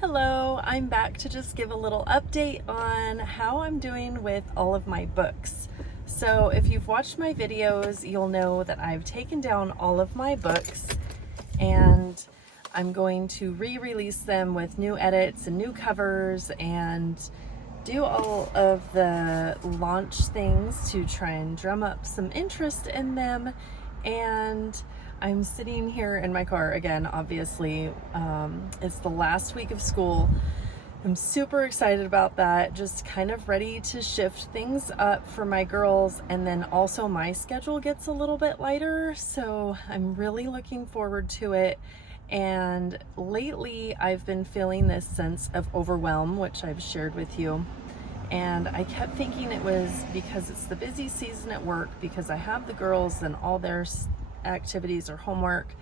Hello, I'm back to just give a little update on how I'm doing with all of my books. So if you've watched my videos, you'll know that I've taken down all of my books and I'm going to re-release them with new edits and new covers and do all of the launch things to try and drum up some interest in them. And I'm sitting here in my car again, obviously. It's the last week of school. I'm super excited about that, just kind of ready to shift things up for my girls, and then also my schedule gets a little bit lighter, so I'm really looking forward to it. And lately I've been feeling this sense of overwhelm, which I've shared with you. And I kept thinking it was because it's the busy season at work, because I have the girls and all their activities or homework.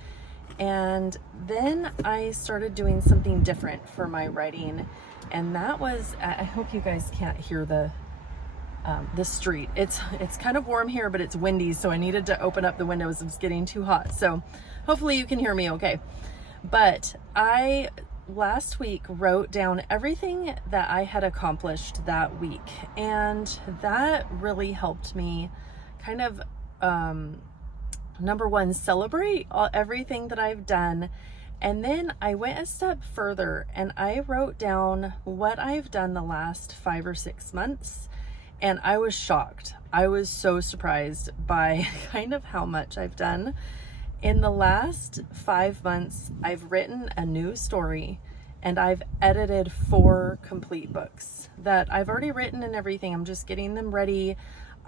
And then I started doing something different for my writing, and that was, I hope you guys can't hear the street. It's kind of warm here, but it's windy, so I needed to open up the windows. It's getting too hot, so hopefully you can hear me okay. But I last week wrote down everything that I had accomplished that week, and that really helped me kind of number one, celebrate everything that I've done. And then I went a step further and I wrote down what I've done the last 5 or 6 months, and I was shocked. I was so surprised by kind of how much I've done. In the last 5 months, I've written a new story and I've edited 4 complete books that I've already written and everything. I'm just getting them ready.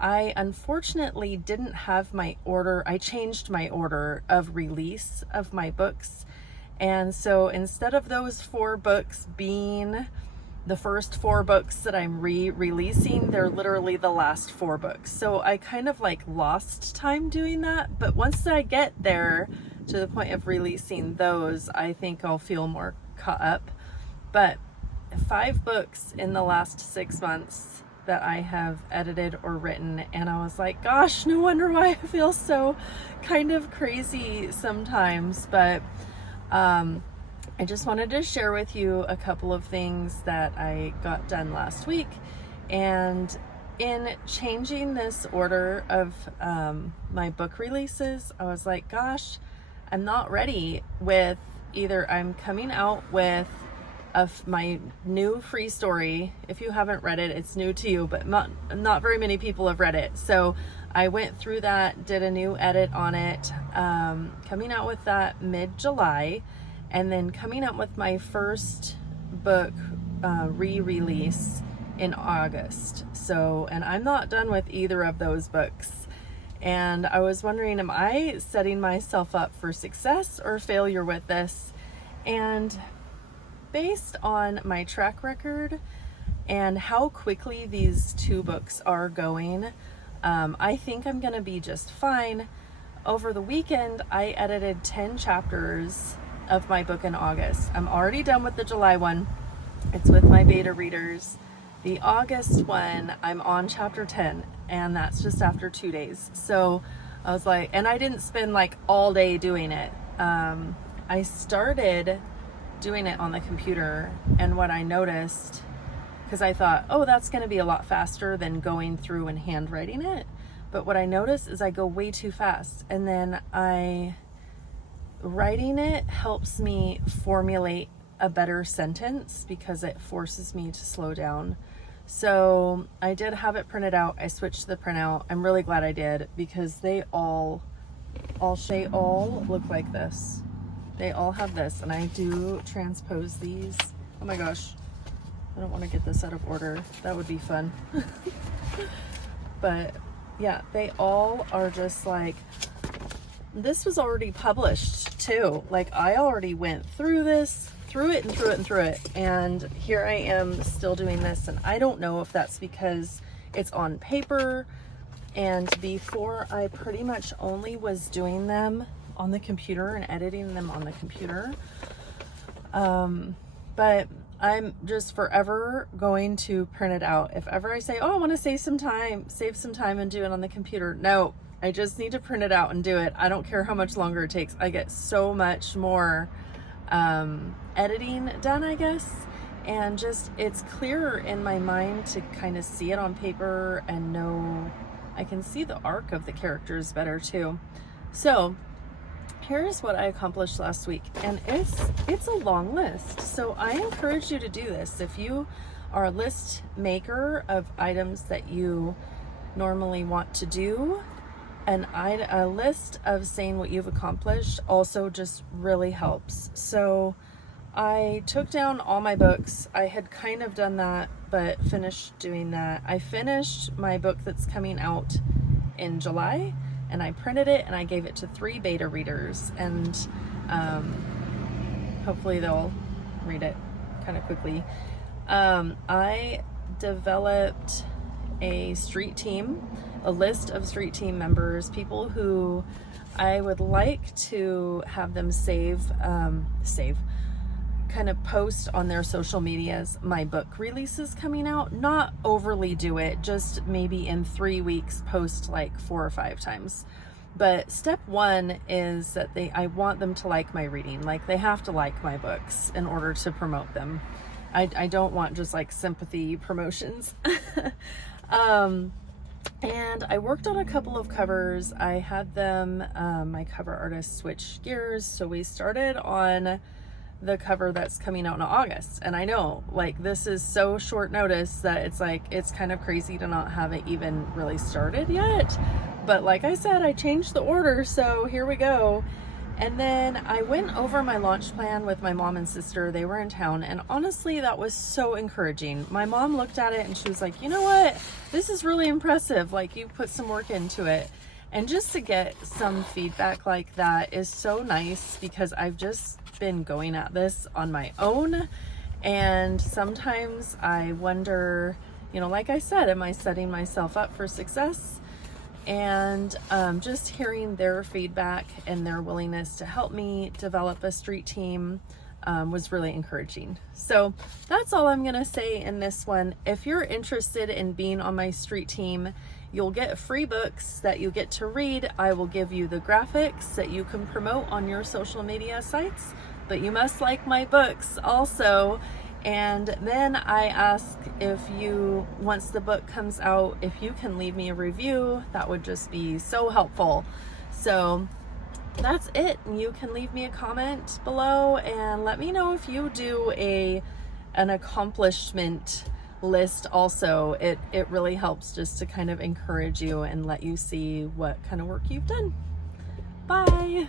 I unfortunately didn't have my order. I changed my order of release of my books. And so instead of those 4 books being the first 4 books that I'm re-releasing, they're literally the last 4 books. So I kind of like lost time doing that. But once I get there to the point of releasing those, I think I'll feel more caught up. But 5 books in the last 6 months that I have edited or written, and I was like, gosh, no wonder why I feel so kind of crazy sometimes. But I just wanted to share with you a couple of things that I got done last week. And in changing this order of my book releases, I was like, gosh, I'm not ready with either I'm coming out with my new free story. If you haven't read it, it's new to you, but not very many people have read it. So I went through that, did a new edit on it, coming out with that mid-July, and then coming out with my first book re-release in August. So, and I'm not done with either of those books. And I was wondering, am I setting myself up for success or failure with this? And based on my track record and how quickly these 2 books are going, I think I'm gonna be just fine. Over the weekend, I edited 10 chapters of my book in August. I'm already done with the July one. It's with my beta readers. The August one, I'm on chapter 10, and that's just after 2 days. So I was like, and I didn't spend like all day doing it. I started doing it on the computer, and what I noticed, because I thought, oh, that's going to be a lot faster than going through and handwriting it, but what I noticed is I go way too fast, and then writing it helps me formulate a better sentence because it forces me to slow down. So I did have it printed out. I switched to the printout. I'm really glad I did, because they all look like this. They all have this, and I do transpose these. Oh my gosh, I don't want to get this out of order. That would be fun. But yeah, they all are just like, this was already published too. Like, I already went through this, through it, and here I am still doing this. And I don't know if that's because it's on paper, and before I pretty much only was doing them on the computer and editing them on the computer. But I'm just forever going to print it out. If ever I say, oh, I want to save some time and do it on the computer. No, I just need to print it out and do it. I don't care how much longer it takes. I get so much more editing done, I guess. And just, it's clearer in my mind to kind of see it on paper and know I can see the arc of the characters better too. So here's what I accomplished last week, and it's a long list. So I encourage you to do this. If you are a list maker of items that you normally want to do, a list of saying what you've accomplished also just really helps. So I took down all my books. I had kind of done that, but finished doing that. I finished my book that's coming out in July, and I printed it and I gave it to 3 beta readers, and hopefully they'll read it kind of quickly. I developed a street team, a list of street team members, people who I would like to have them kind of post on their social medias my book releases coming out. Not overly do it, just maybe in 3 weeks post like 4 or 5 times. But step 1 is that I want them to like my reading. Like, they have to like my books in order to promote them. I don't want just like sympathy promotions. And I worked on a couple of covers. I had them, my cover artist switch gears. So we started on the cover that's coming out in August. And I know, like, this is so short notice that it's like, it's kind of crazy to not have it even really started yet. But like I said, I changed the order, so here we go. And then I went over my launch plan with my mom and sister. They were in town, and honestly, that was so encouraging. My mom looked at it and she was like, you know what? This is really impressive. Like, you put some work into it. And just to get some feedback like that is so nice, because I've just been going at this on my own. And sometimes I wonder, you know, like I said, am I setting myself up for success? And just hearing their feedback and their willingness to help me develop a street team was really encouraging. So that's all I'm gonna say in this one. If you're interested in being on my street team, you'll get free books that you get to read. I will give you the graphics that you can promote on your social media sites, but you must like my books also. And then I ask if you, once the book comes out, if you can leave me a review. That would just be so helpful. So that's it. You can leave me a comment below and let me know if you do an accomplishment list also. It really helps just to kind of encourage you and let you see what kind of work you've done. Bye.